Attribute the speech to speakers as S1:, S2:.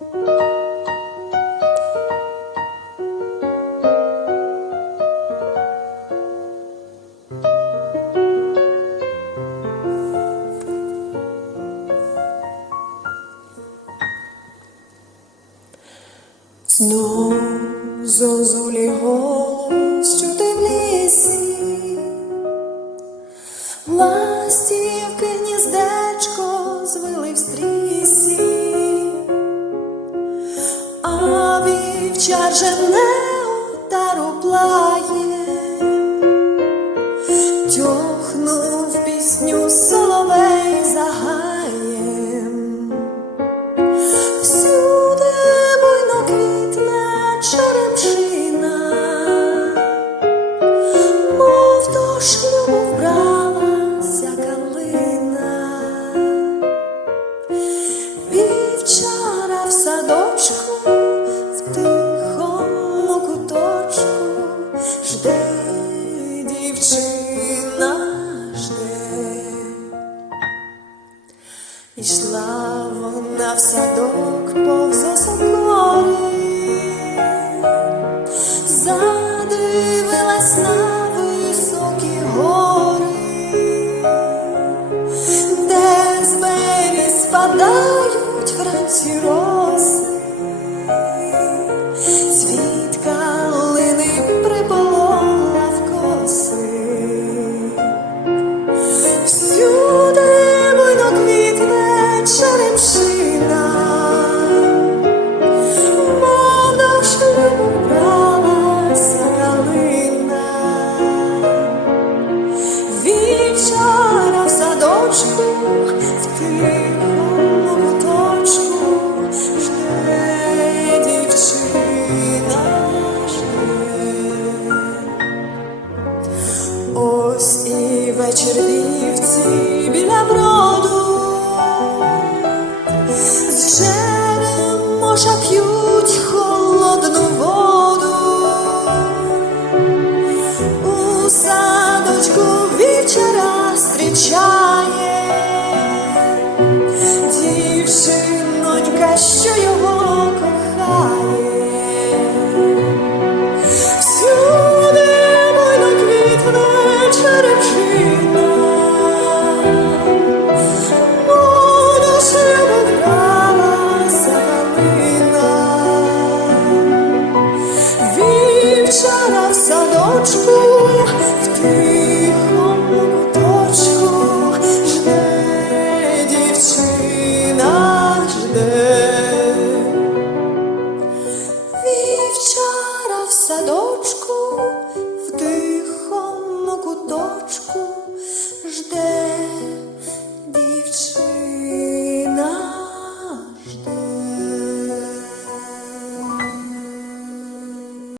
S1: Знов зозулі голос чути в лісі, ластівки гніздечко вівчар жене отару плає, тьохнув пісню соловей в садок повзе соборі, задивилась на високі гори, де з берег спадають вранці роси, дівчинонька, що його кохає. Всюди буйно квітне черепшина, мов до шлюбу. Вівчара в садочку, в тихому Вівчара в садочку,